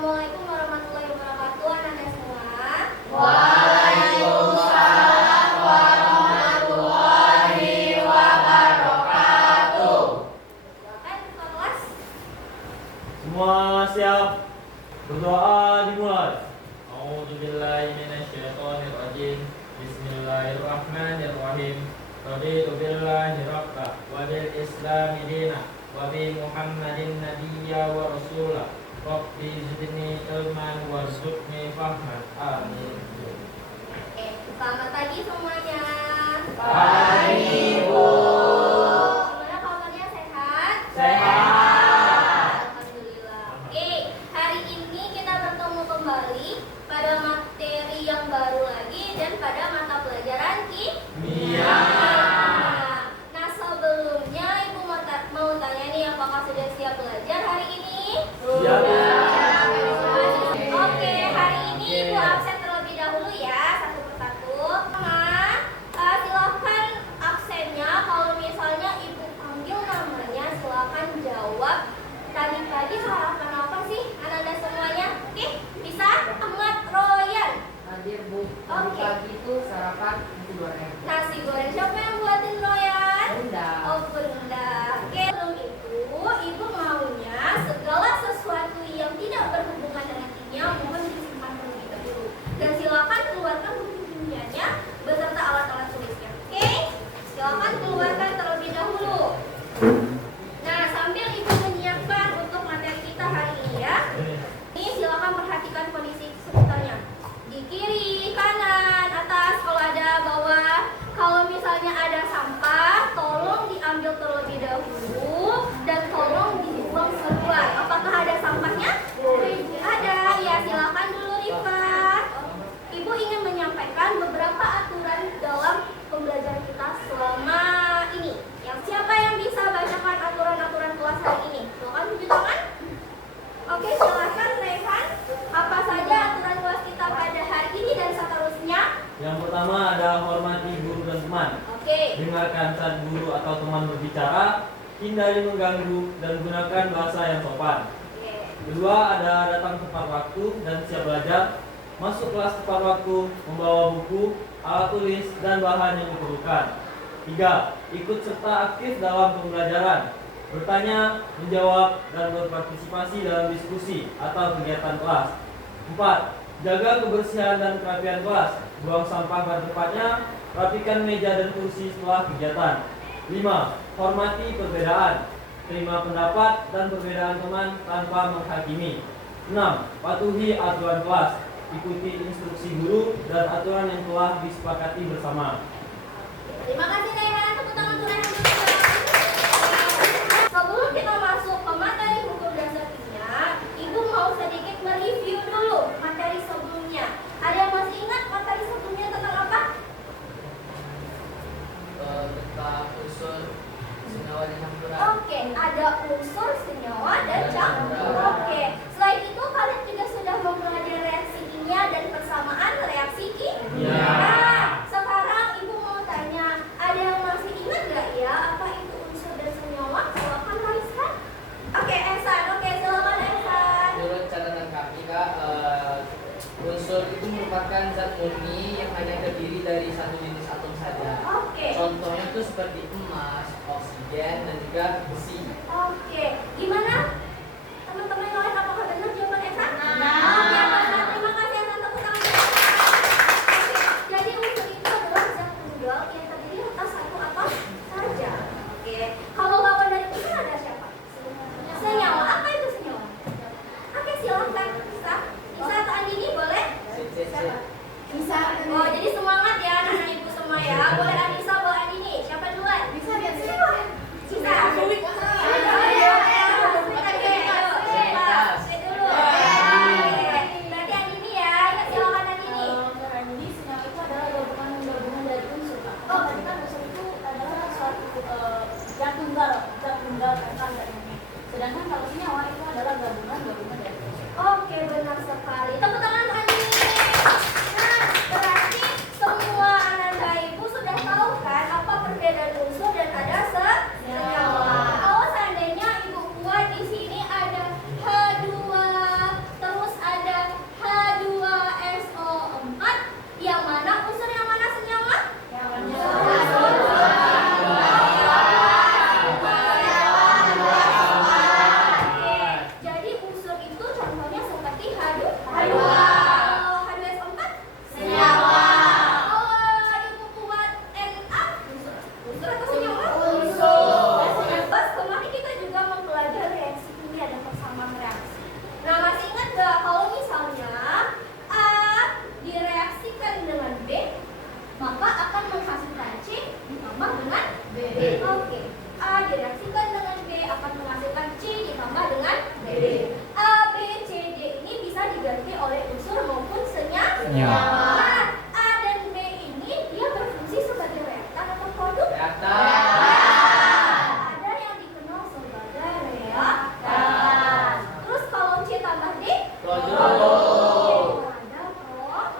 Assalamualaikum warahmatullahi wabarakatuh, anak-anak semua. Waalaikumsalam warahmatullahi wabarakatuh. Silakan buka kelas. Semua siap? Berdoa dimulai. A'udzubillahi minasyaitonirrajim. Bismillahirrahmanirrahim. Raditu billahi rabba wa bil islami dina wa bi Muhammadin nabiyya wa rasulah. Rabbi zidni ilman warzuqni fahman. Amin. Oke, selamat pagi semuanya. Pagi, Bu. Gimana kabarnya, sehat? Sehat. Alhamdulillah. Oke, hari ini kita bertemu kembali pada materi yang baru lagi dan pada mata pelajaran kimia. Nah, sebelumnya Ibu mau tanya nih, apakah sudah siap belajar hari ini? Siap. Oke, hari ini Ibu absen terlebih dahulu ya, satu persatu. Silakan absennya. Kalau misalnya Ibu panggil namanya, silakan jawab. Tadi pagi sarapan apa sih anak-anak semuanya? Oke, bisa? Ahmad Royan. Hadir, Bu. Tadi Oke. pagi itu sarapan nasi goreng. Nasi goreng. Siapa yang buatin Royan? Bunda. Oh, Bunda. Oke, sebelum itu Ibu maunya segala sesuatu yang tidak berhubungan dengan kimia mohon disimpan terlebih dahulu. Dan silakan keluarkan buku kimianya beserta alat-alat tulisnya. Oke? Silakan keluarkan terlebih dahulu. Nah, sambil Ibu menyiapkan untuk materi kita hari ini ya. Ini silakan perhatikan kondisi sekitarnya. Di kiri, kanan, atas, kalau ada bawah. Kalau misalnya ada sampah, tolong diambil terlebih dahulu dan tolong dibuang keluar. Apakah ada sampahnya? Ada. Ya, silakan dulu Rifa. Ibu ingin menyampaikan beberapa aturan dalam pembelajaran kita selama ini. Siapa yang bisa bacakan aturan-aturan kelas hari ini? Silakan tunjuk tangan. Oke, silakan Rehan. Apa saja aturan kelas kita pada hari ini dan seterusnya? Yang pertama ada hormati guru dan teman. Oke. Dengarkan saat guru atau teman berbicara, hindari mengganggu dan gunakan bahasa yang sopan. Oke. Kedua ada datang tepat waktu dan siap belajar. Masuk kelas tepat waktu, membawa buku, alat tulis, dan bahan yang diperlukan. Tiga, ikut serta aktif dalam pembelajaran. Bertanya, menjawab, dan berpartisipasi dalam diskusi atau kegiatan kelas. Empat, jaga kebersihan dan kerapian kelas. Buang sampah pada tempatnya, rapikan meja dan kursi setelah kegiatan. 5. Hormati perbedaan. Terima pendapat dan perbedaan teman tanpa menghakimi. 6. Patuhi aturan kelas. Ikuti instruksi guru dan aturan yang telah disepakati bersama. Terima kasih Rehan. Tepuk tangan untuk Rehan dulu. Sebelum kita masuk ke materi hukum dasar kimia, Ibu mau sedikit mereview dulu materi sebelumnya. Ada yang masih ingat materi sebelumnya tentang apa? Tentang unsur senyawa dan campuran. Oke, ada unsur, senyawa, dan campur. Oke, selain itu kalian juga sudah mempelajari reaksi kimia dan persamaan reaksi kimia. Nah, sekarang Ibu mau tanya, ada yang masih ingat nggak ya apa itu unsur dan senyawa? Silakan Kaisan. Oke, Ehsan. Oke, silakan Ehsan. Menurut catatan kami, Kak, unsur itu merupakan zat murni yang hanya terdiri dari satu jenis atom saja. Oke. Contohnya itu seperti emas, oksigen, dan juga besi. Oke, gimana? Teman-teman yang lain apakah benar jawaban Ehsan? Benar. Oke, benar. Terima kasih Ehsan. Tepuk tangan. Oke, jadi unsur itu adalah zat tunggal yang terdiri atas satu atom saja. Oke, kalau lawan dari unsur ada siapa? Senyawa. Apa itu senyawa? Oke, silakan. Bisa atau Andini boleh? CCC. Bisa. Oh, jadi semangat ya anak-anak Ibu semua ya. Boleh Anissa, boleh Andini. Siapa duluan? Bisa. Bisa. Berarti Andini ya. Silakan Andini. Jadi senyawa itu adalah gabungan dari unsur, Pak. Oh, berarti kan unsur itu adalah suatu zat tunggal kan dari ini. Sedangkan kalau senyawa itu adalah gabungan dari unsur. Oke, benar sekali. Tepuk tangan untuk Andini. Nah, berarti semua anak Ibu sudah tahu kan apa perbedaan unsur dan ada senyawa. Kalau seandainya Ibu buat di sini ada H2, terus Nah, A dan B ini dia berfungsi sebagai reaktan atau produk? Ada yang dikenal sebagai reaktan. Terus kalau C tambah D? Ada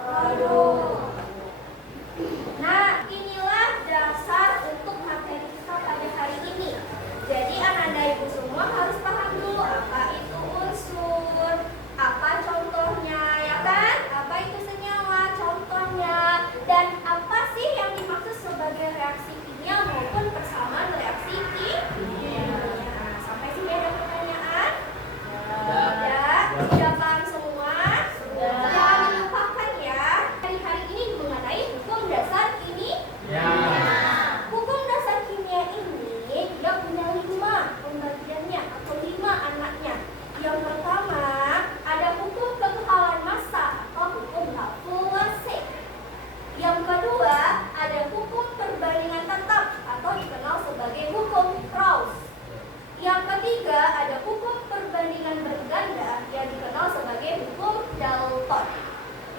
produk. Nah, inilah dasar untuk materi kita pada hari ini. Jadi anak-anak ibu semua harus paham dulu apa itu unsur, apa contohnya, ya kan? Apa itu senyawa, contohnya, dan apa sih yang dimaksud sebagai reaksi kimia maupun persamaan reaksi kimia. Sampai sini ada pertanyaan? Sudah paham semua? Jangan dilupakan ya. Hari-hari ini mengenai hukum dasar kimia. Hukum dasar kimia ini dia punya 5 pembagiannya atau 5 anaknya. Yang pertama ada hukum kekekalan massa atau hukum Lavoisier. Yang kedua ada hukum perbandingan tetap atau dikenal sebagai hukum Crouse. Yang ketiga ada hukum perbandingan berganda yang dikenal sebagai hukum Dalton.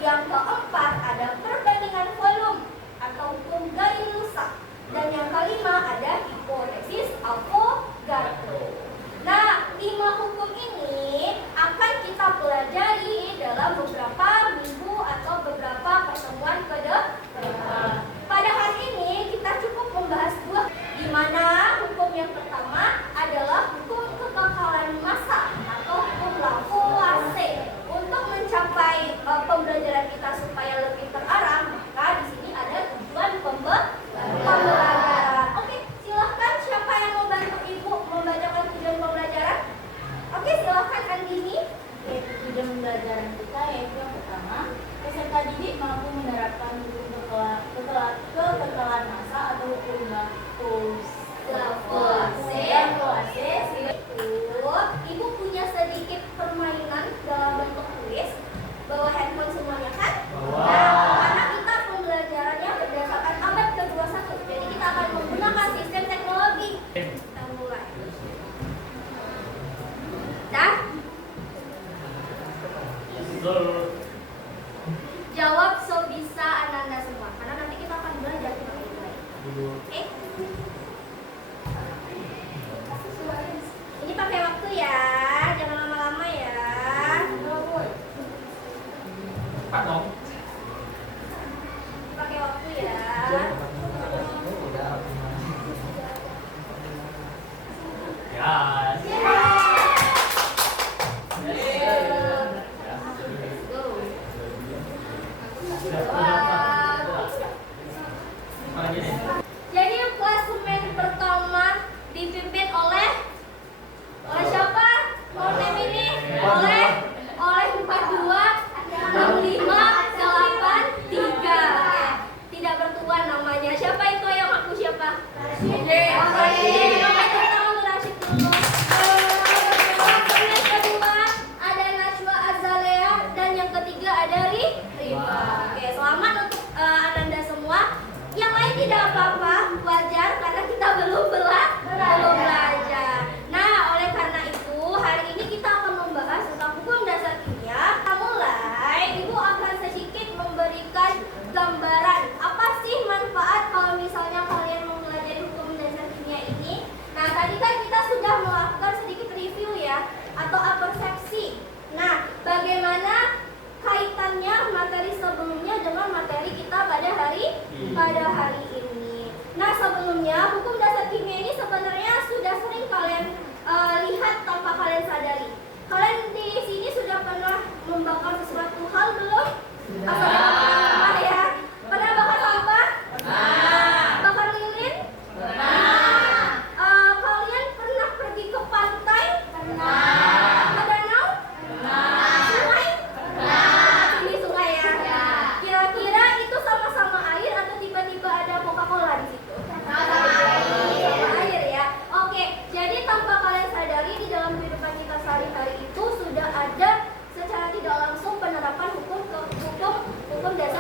Yang keempat ada perbandingan volume atau hukum Gay-Lussac. Dan yang kelima ada hipotesis Avogadro. Nah, 5 hukum ini akan kita pelajari dalam beberapa minggu atau beberapa pertemuan ke depan. Pada hari ini kita cukup membahas 2, di mana hukum yang pertama adalah hukum kekekalan massa atau hukum Lavoisier. Untuk mencapai pembelajaran kita supaya lebih terarah, maka di sini ada tujuan pembelajaran. Oke, silahkan siapa yang mau bantu ibu membacakan tujuan pembelajaran? Oke, silahkan Andini. Tujuan pembelajaran kita yaitu yang pertama, peserta didik mampu menerapkan hukum kekekalan massa atau hukum Lavoisier. Lavoisier. Ibu punya sedikit permainan dalam bentuk kuis. Bawa handphone semuanya kan? Karena kita pembelajarannya berdasarkan abad ke-21. Jadi kita akan menggunakan sistem teknologi. Kita mulai. Dah? Jawab sebisa Ananda semua. Karena nanti kita akan belajar tentang itu lagi. Oke? Ini pakai waktu ya. Jangan lama-lama ya. Pakai waktu ya. Jadi klasemen pertama dipimpin oleh siapa? Mau ini oleh 42, 65, 83. Tidak bertuan namanya. Siapa itu yang aku siapa? Rashid. Rashid dulu. Klasemen kedua ada Najwa Azalea dan yang ketiga ada Rifa. Oke, selamat untuk Ananda semua. Yang lain tidak apa-apa, wajar karena kita belum belajar. Nah, oleh karena itu hari ini kita akan membahas tentang hukum dasar kimia. Kita mulai, Ibu akan sedikit memberikan gambaran apa sih manfaat kalau misalnya kalian mempelajari hukum dasar kimia ini. Nah, tadi kan kita sudah melakukan sedikit review ya, atau apersepsi. Nah, bagaimana kaitannya materi sebelumnya dengan materi kita pada hari ini. Nah, sebelumnya hukum dasar kimia ini sebenarnya sudah sering kalian lihat tanpa kalian sadari. Kalian di sini sudah pernah membakar sesuatu hal belum? Pernah ya? Pernah bakar sampah? Bakar lilin? Kalian pernah pergi ke pantai? Ke danau? Sungai? Ini sungai ya. Kira-kira itu sama-sama air atau tiba-tiba ada Coca-Cola di situ? Sama air ya. Oke, jadi tanpa kalian sadari di dalam kehidupan kita sehari-hari itu sudah ada secara tidak langsung penerapan hukum dasar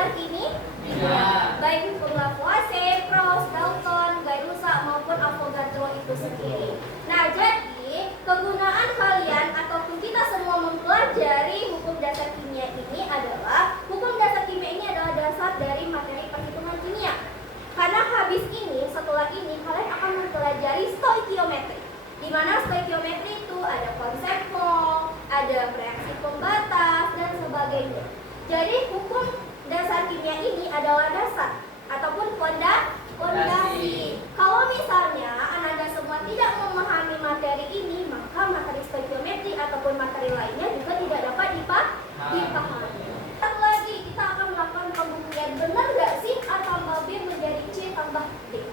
mana stoikiometri itu ada konsep mol, ada reaksi pembatas dan sebagainya. Jadi hukum dasar kimia ini adalah dasar ataupun fondasi. Kalau misalnya Anda semua tidak memahami materi ini, maka materi stoikiometri ataupun materi lainnya juga tidak dapat dipahami. Satu lagi, kita akan melakukan pembuktian benar nggak sih A tambah B menjadi C tambah D.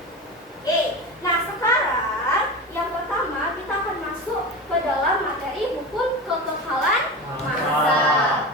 Oke, nah sekarang yang pertama kita akan masuk ke dalam materi hukum kekekalan massa.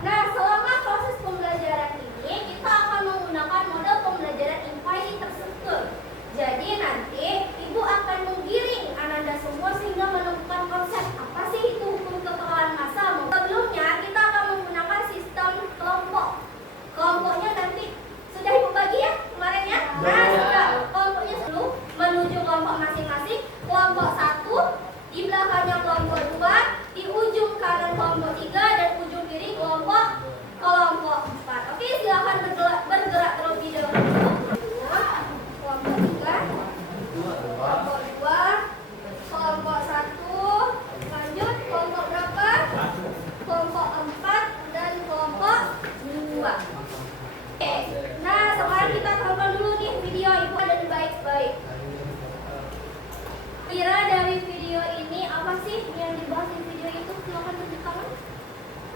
Nah, selama proses pembelajaran ini kita akan menggunakan model pembelajaran inquiry terstruktur. Jadi nanti Ibu akan menggiring Ananda semua sehingga menemukan konsep apa sih itu hukum kekekalan massa. Sebelumnya kita akan menggunakan sistem kelompok. Kelompoknya nanti sudah Ibu bagi ya kemarin ya? Nah, sudah. Kelompoknya dulu menuju kelompok masing-masing. Kelompok 1, di belakangnya kelompok 2, di ujung kanan kelompok 3 dan ujung kiri kelompok 4. Oke, silakan bergerak terlebih dahulu. Kelompok 3, kelompok 2, kelompok 1, lanjut kelompok berapa? Kelompok 4 dan kelompok 2. Oke, nah sekarang kita tonton dulu nih video Ibu dan baik-baik. Kira dari video ini apa sih yang dibahas di video itu? Silakan tunjukkan.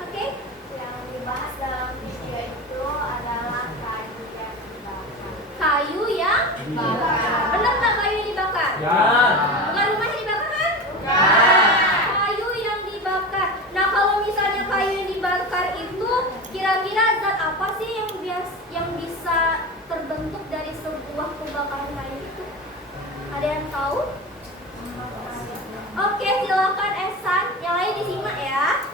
Oke. Yang dibahas dalam video itu adalah kayu yang dibakar. Kayu yang dibakar. Benar nggak kayu yang dibakar? Ya. Bukan rumahnya dibakar kan? Bukan. Kayu yang dibakar. Nah, kalau misalnya kayu yang dibakar itu kira-kira zat apa sih yang bisa terbentuk dari sebuah kebakaran kayu itu? Ada yang tahu? Oke, silakan Ehsan. Yang lain disimak ya.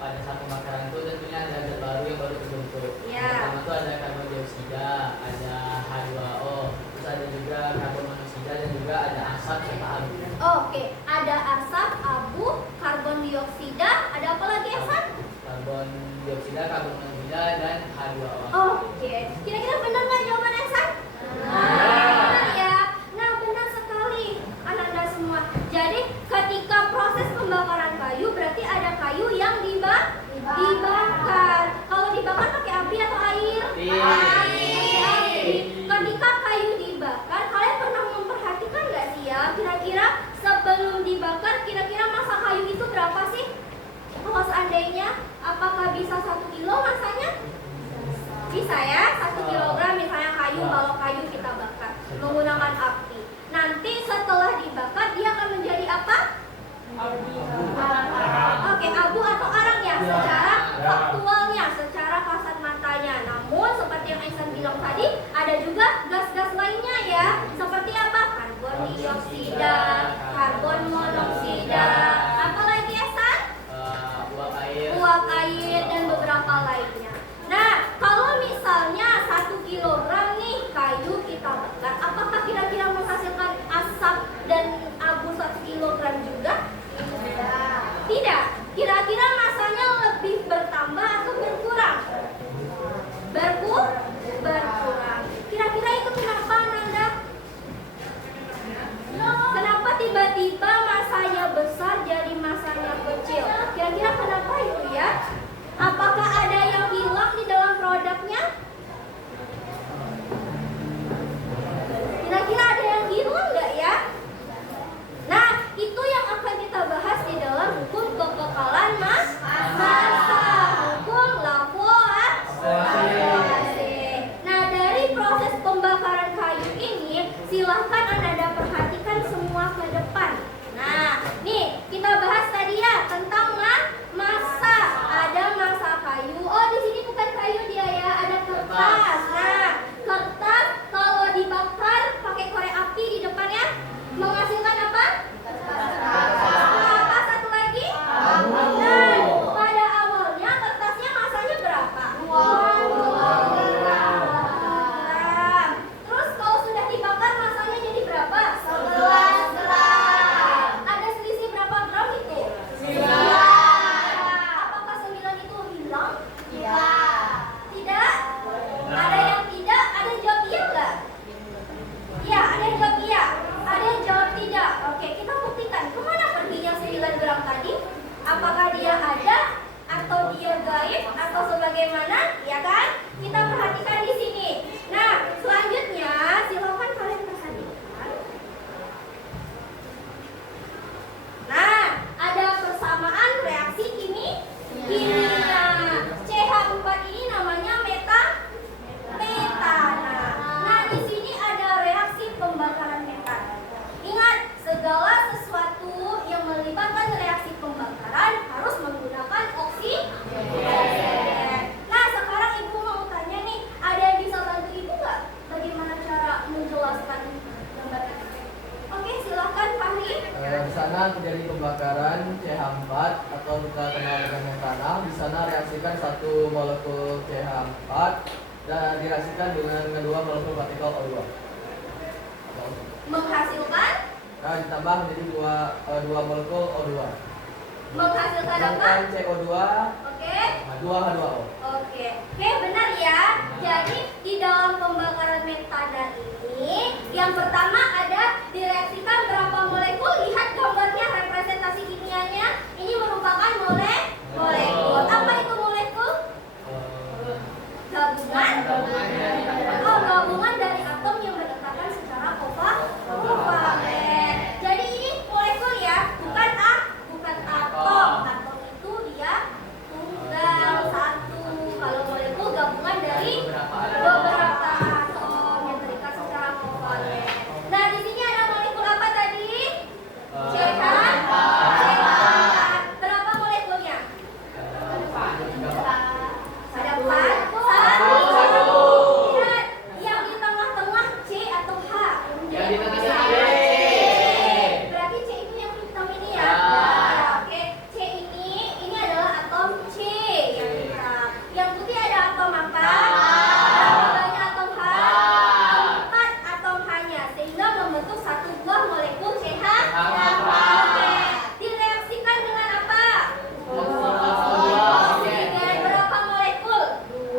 Pada saat pembakaran itu tentunya ada zat baru yang baru terbentuk. Ya. Pertama itu ada karbon dioksida, ada H2O, terus ada juga karbon monoksida dan juga ada asap serta abu. Oke, ada asap, abu, karbon dioksida, ada apa lagi Ehsan? Karbon dioksida, karbon monoksida dan H2O. Oke, kira-kira benar nggak jawaban Ehsan? Benar ya. Nah, benar sekali Ananda semua. Jadi ketika proses pembakaran kayu berarti ada kayu yang dibakar. Kalau dibakar pakai api atau air? Api. Ketika kayu dibakar, kalian pernah memperhatikan nggak sih ya? Kira-kira sebelum dibakar, kira-kira massa kayu itu berapa sih? Kalau seandainya, apakah bisa 1 kilo masanya? Bisa ya, 1 kilogram misalnya kayu, kalau kayu kita bakar menggunakan api. Nanti setelah dibakar dia akan menjadi apa? Oke, abu atau arang ya secara faktualnya, secara kasat matanya. Namun seperti yang Ehsan bilang tadi, ada juga gas-gas lainnya ya. Seperti apa? Karbon dioksida, karbon monoksida. Apa lagi Ehsan? Uap air dan beberapa lainnya. Nah, kalau misalnya 1 kilogram nih kayu kita bakar, apakah kira-kira menghasilkan asap dan abu 1 kilogram juga? Tidak. Kira-kira masanya lebih bertambah atau berkurang? Berkurang. Kira-kira itu kenapa Nanda? Kenapa tiba-tiba masanya besar bagaimana? Ya kan? Kita perhatikan di sini. Nah, selanjutnya silakan kalian perhatikan. Nah, ada persamaan reaksi kimia. CH4 ini namanya metana. Nah, di sini ada reaksi pembakaran metana. Ingat, segala sesuatu yang melibatkan reaksi pembakaran harus menggunakan oksigen. Nah, sekarang Ibu mau tanya nih, ada yang bisa bantu Ibu nggak? Bagaimana cara menjelaskan gambar ini? Oke, silakan Fahri. Di sana terjadi pembakaran CH4 atau kita kenal dengan metana. Di sana reaksikan satu molekul CH4 dan direaksikan dengan kedua molekul partikel O2. Menghasilkan? Nah, ditambah menjadi dua molekul O2. Menghasilkan apa? CO2, Oke. 2H2O. Oke, benar ya. Jadi di dalam pembakaran metana ini, yang pertama ada direaksikan berapa molekul. Lihat gambarnya, representasi kimianya. Ini merupakan molekul. Apa itu molekul? Gabungan. Oh, gabungan dari atom yang berdekatan secara kovalen. Jadi ini molekul ya, bukan atom. Atom itu dia tunggal satu. Kalau molekul gabungan dari beberapa atom yang terikat secara kovalen. Nah, di sini ada molekul apa tadi? CH. Berapa molekulnya? Ada 4. Satu. Lihat, yang di tengah-tengah C atau H? Yang di tengah-tengah C. Berarti C itu yang hitam ini ya? Ya. Oke, C ini adalah atom C yang hitam. Yang putih ada atom apa? Berapa banyak atom H? 4 atom H-nya, sehingga membentuk satu buah molekul CH. Oke, direaksikan dengan apa? Oksigen. Berapa molekul?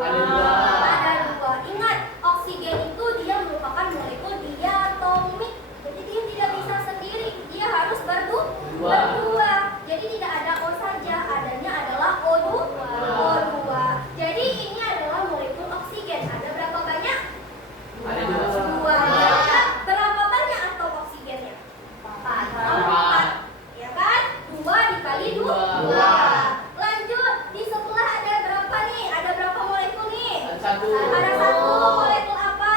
Ada 2. Ingat, oksigen itu dia merupakan molekul diatomik. Jadi dia tidak bisa sendiri, dia harus berdua. Jadi tidak ada O saja, adanya adalah O2. Jadi ini adalah molekul oksigen. Ada berapa banyak? Ada 2. Berapa banyak atom oksigennya? 4. Ya kan? 2 dikali 2. Lanjut, di sebelah ada berapa nih? Ada berapa molekul nih? Satu. Ada 1 molekul apa?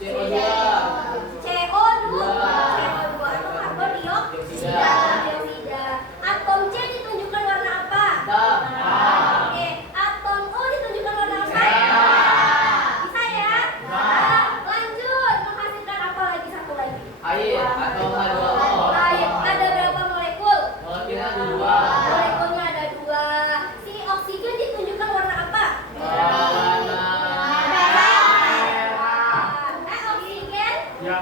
CO2. CO2 atau karbon dioksida. Atom C ditunjukkan warna apa? Oke, atom O ditunjukkan warna apa? Bisa ya? Lanjut, menghasilkan apa lagi? Satu lagi. Air atau H2O. Air. Ada berapa molekul? Molekulnya ada 2. Molekulnya ada 2. Si oksigen ditunjukkan warna apa? Oksigen?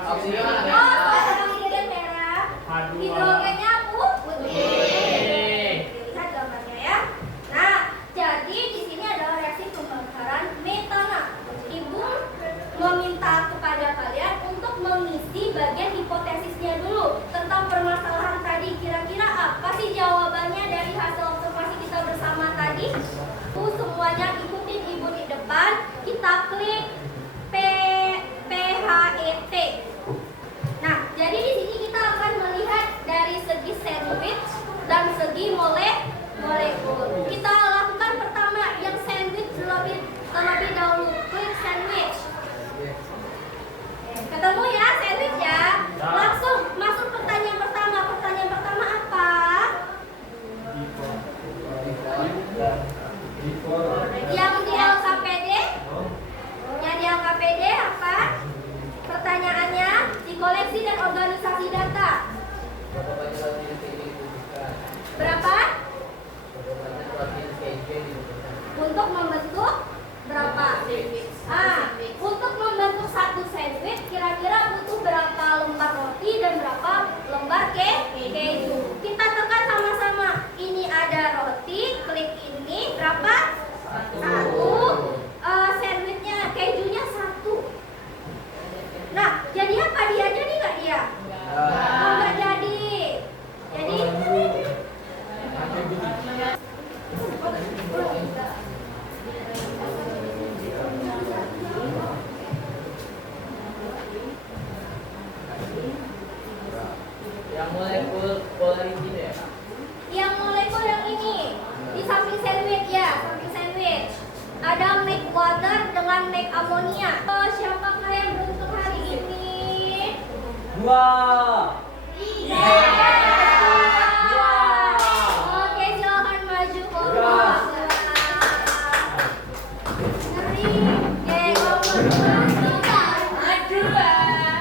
Oksigen Oh, ada oksigen merah. Hidrogennya putih. Lihat gambarnya ya. Nah, jadi di sini adalah reaksi pembakaran metana. Ibu meminta kepada kalian untuk mengisi bagian hipotesisnya dulu tentang permasalahan tadi. Kira-kira apa sih jawabannya dari hasil observasi kita bersama tadi? Semuanya ikutin Ibu di depan. Kita klik PHET. Nah, jadi di sini kita akan melihat dari segi sandwich dan segi molekul. Kita lakukan pertama yang sandwich terlebih dahulu. Klik sandwich. Ketemu ya sandwich ya? Langsung masuk pertanyaan pertama. Pertanyaan pertama apa? Yang di LKPD? Yang di LKPD apa? Pertanyaannya, di koleksi dan organisasi data. Berapa? Untuk membentuk berapa? Untuk membentuk satu sandwich kira-kira butuh berapa lembar roti dan berapa lembar keju? Kita tekan sama-sama. Ini ada roti, klik ini berapa? 1. Sandwichnya, kejunya 1. Nah, jadi apa dia? Jadi nggak dia? Oh, nggak jadi. Jadi Yang molekul polar ini ya. Yang molekul yang ini di samping sandwich ya, samping sandwich. Ada make water dengan make amonia. Oh, siapakah yang beruntung hari ini? Dua. Tiga. Oke, silakan maju ke bawah. Ngeri. Oke, maju, Pak.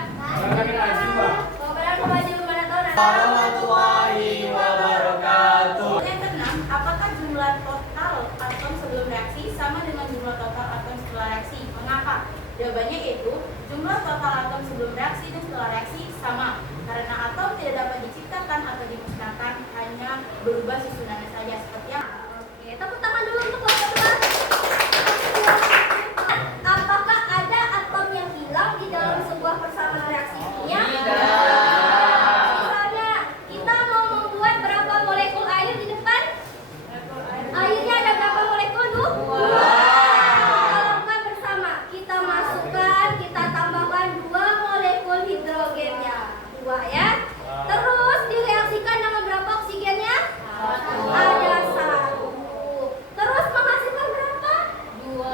Berapa maju mana tahu nanti. Warahmatullahi wabarakatuh. Yang keenam, apakah jumlah total atom sebelum reaksi sama dengan jumlah total atom setelah reaksi? Mengapa? Jawabannya itu jumlah total atom sebelum reaksi dan setelah reaksi sama. Karena atom tidak dapat diciptakan atau dimusnahkan, hanya berubah susunannya saja seperti yang. Oke, tepuk tangan dulu untuk kelas. Apakah ada atom yang hilang di dalam sebuah persamaan reaksi kimia? Misalnya, kita mau membuat berapa molekul air di depan? Airnya ada berapa molekul, Bu? Kalau bukan bersama, kita masukkan, kita tambahkan 2 molekul hidrogennya. 2 ya. Terus direaksikan dengan berapa oksigennya? Ada 1. Terus menghasilkan berapa? 2.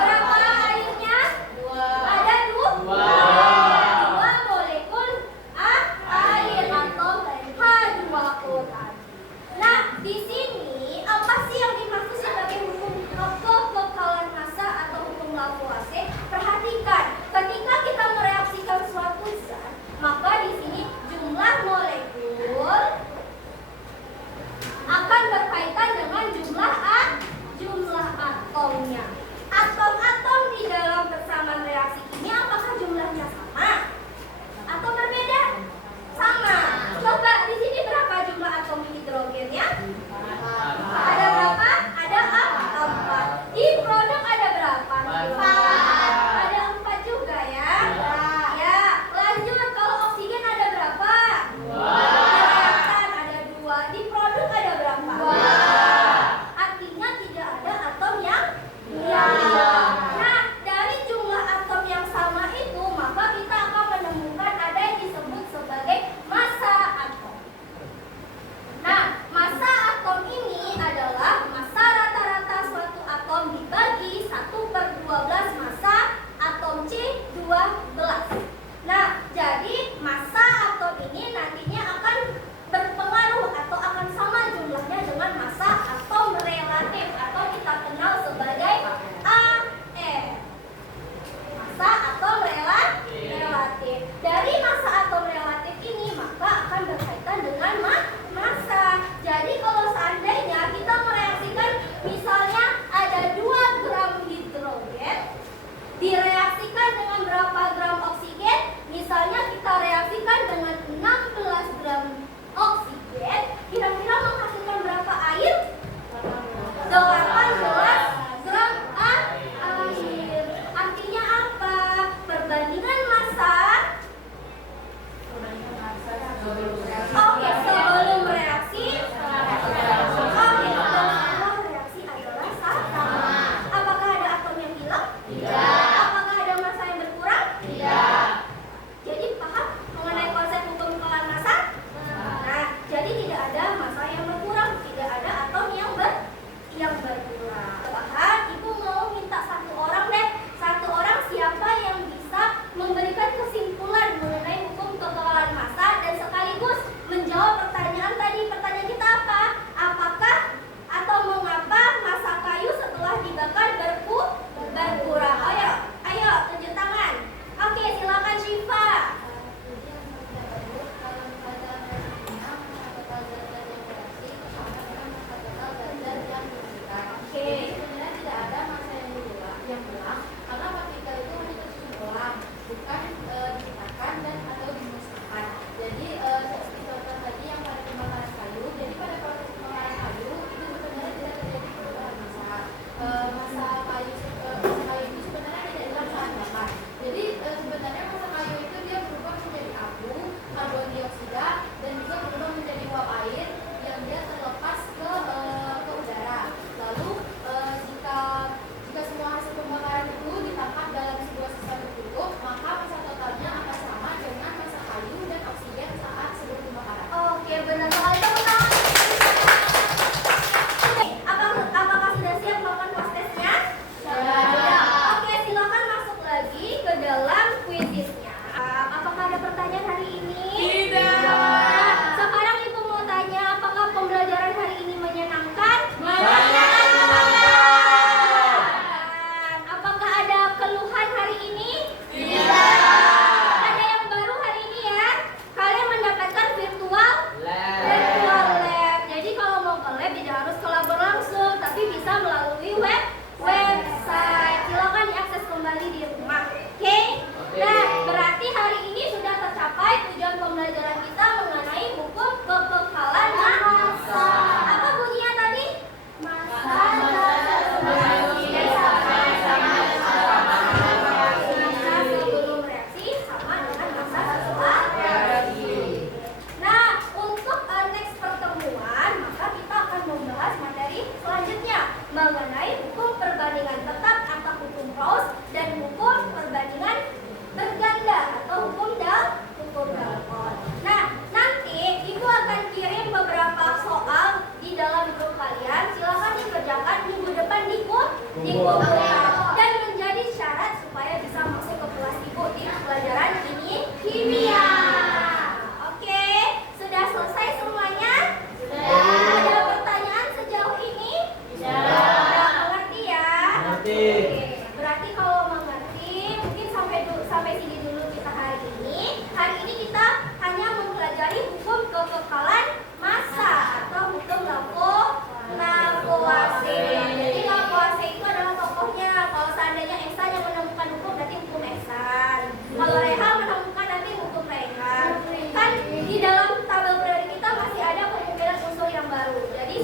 Berapa airnya? 2. Ada 2 molekul air atau H2O tadi. Nah, di sini apa sih yang dimaksud sebagai hukum kekekalan massa atau hukum Lavoisier? Perhatikan, ketika kita mereaksikan suatu zat, maka di sini jumlah molekul akan berkaitan dengan jumlah atomnya. Atom-atom di dalam persamaan reaksi kimia apakah jumlahnya sama atau berbeda? Sama. Coba di sini berapa jumlah atom hidrogennya? Ada berapa? Ada 4. Di produk ada berapa? 4. Ada 4 juga ya. Ya, lanjut kalau oksigen ada berapa? 2. Ada 2. Di produk ada berapa? 2. Artinya tidak ada atom yang hilang.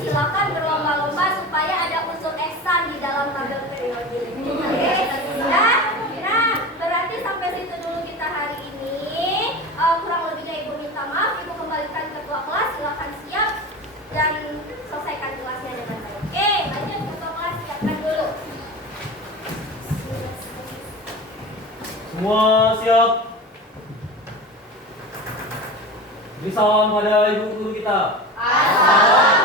silakan berlomba-lomba supaya ada unsur eksan di dalam tabel periode ini. Oke, nah, berarti sampai situ dulu kita hari ini. Kurang lebihnya Ibu minta maaf. Ibu kembalikan ke ketua kelas. Silakan siap dan selesaikan kelasnya dengan baik. Oke, lanjut ketua kelas, siapkan dulu. Semua siap. Beri salam pada ibu guru kita. Assalamualaikum.